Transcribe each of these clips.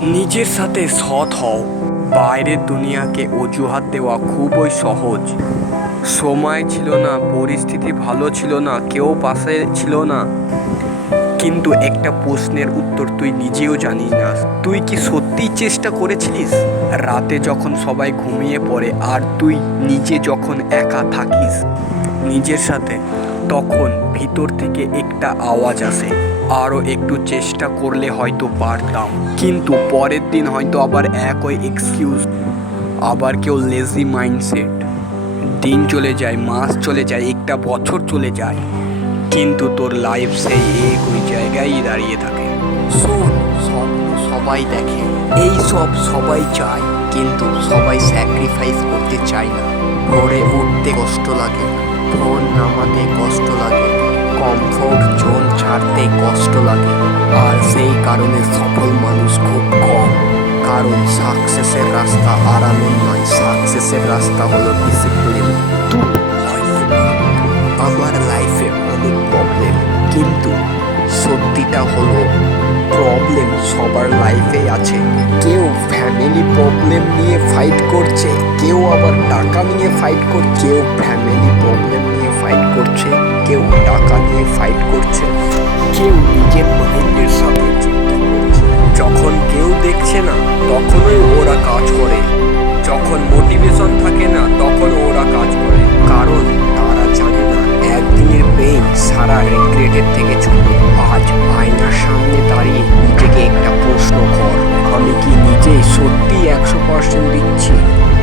নিজের সাথে সৎ হও। বাইরের দুনিয়াকে অজুহাত দেওয়া খুবই সহজ। সময় ছিল না, পরিস্থিতি ভালো ছিল না, কেউ পাশে ছিল না, কিন্তু একটা প্রশ্নের উত্তর তুই নিজেও জানিস না। তুই কি সত্যিই চেষ্টা করেছিলিস? রাতে যখন সবাই ঘুমিয়ে পড়ে আর তুই নিজে যখন একা থাকিস নিজের সাথে, তখন ভিতর থেকে একটা আওয়াজ আসে, আরও একটু চেষ্টা করলে হয়তো পারতাম। কিন্তু পরের দিন হয়তো আবার একই এক্সকিউজ, আবার কেউ লেজি মাইন্ডসেট। দিন চলে যায়, মাস চলে যায়, একটা বছর চলে যায়, কিন্তু তোর লাইফ সেই একই জায়গায় দাঁড়িয়ে থাকে। শোন, স্বপ্ন সবাই দেখে, এই সব সবাই চায়, কিন্তু সবাই স্যাক্রিফাইস করতে চায় না। ভোরে উঠতে কষ্ট লাগে, ফোন নামাতে কষ্ট লাগে, কমফোর্ট জোন ছাড়তে কষ্ট লাগে। আর সেই কারণে সফল মানুষ খুব কম। কারণ সাকসেসের রাস্তা আরামের নয়, সাকসেসের রাস্তা হলো ডিসিপ্লিন। আমার লাইফে অনেক প্রবলেম, কিন্তু সত্যিটা হলো প্রবলেম সবার লাইফে আছে। কেউ ফ্যামিলি প্রবলেম নিয়ে ফাইট করছে, কেউ আবার টাকা নিয়ে ফাইট করছে। কেউ ফ্যামিলি প্রবলেম নিয়ে ফাইট করছে, কেউ টাকা নিয়ে ফাইট করছে, কেউ নিজের মাইন্ডের সাথে যুদ্ধ করছে। যখন কেউ দেখছে না তখনই ওরা কাজ করে, যখন মোটিভেশন থাকে না তখন ওরা কাজ করে। কারণ তারা জানে না একদিনের পেইন সারা রিগ্রেটের থেকে ছোট। আজ আয়নার সামনে দাঁড়িয়ে নিজেকে একটা প্রশ্ন কর, আমি কি নিজেই সত্যি 100% দিচ্ছি?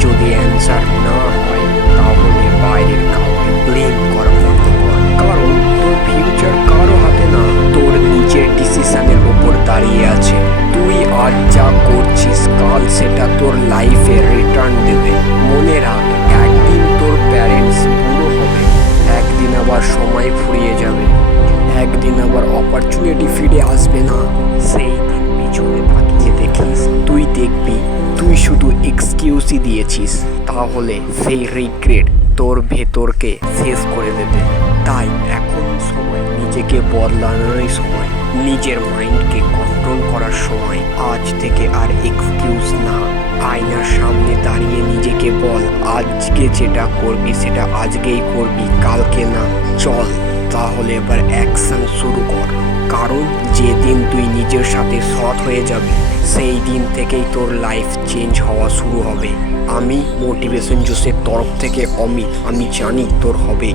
যদি অ্যান্সার না হয়, তাহলে বাইরের কাউকে ব্লেম করা বন্ধ কর। কারণ তোর ফিউচার কারো হাতে না, তোর নিজের ডিসিশনের উপর দাঁড়িয়ে আছে। তুই আজ যা করছিস, কাল সেটা তোর লাইফে রিটার্ন দেবে। মনে রাখ, একদিন তোর প্যারেন্টস বুড়ো হবে, একদিন আবার সময় ফুরিয়ে যাবে, একদিন আবার অপরচুনিটি ফিরে আসবে না। সেই দিন পিছনে তাকিয়ে দেখিস, তুই দেখবি তুই শুধু এক্সকিউজই দিয়েছিস। তাহলে সেই রিগ্রেট তোর ভেতরকে শেষ করে দেবে। তাই এখন সময় নিজেকে বদলানোরই সময়, নিজের মাইন্ডকে কন্ট্রোল করার সময়। আজ থেকে আর এক্সকিউজ না, আয়নার সামনে দাঁড়িয়ে নিজেকে বল, আজকে যেটা করবি সেটা আজকেই করবি, কালকে না। চল তাহলে এবার অ্যাকশন শুরু কর। কারণ যেদিন তুই নিজের সাথে সৎ হয়ে যাবি, সেই দিন থেকেই তোর লাইফ চেঞ্জ হওয়া শুরু হবে। আমি মোটিভেশন জোসের তরফ থেকে অমিত, আমি জানি তোর হবে।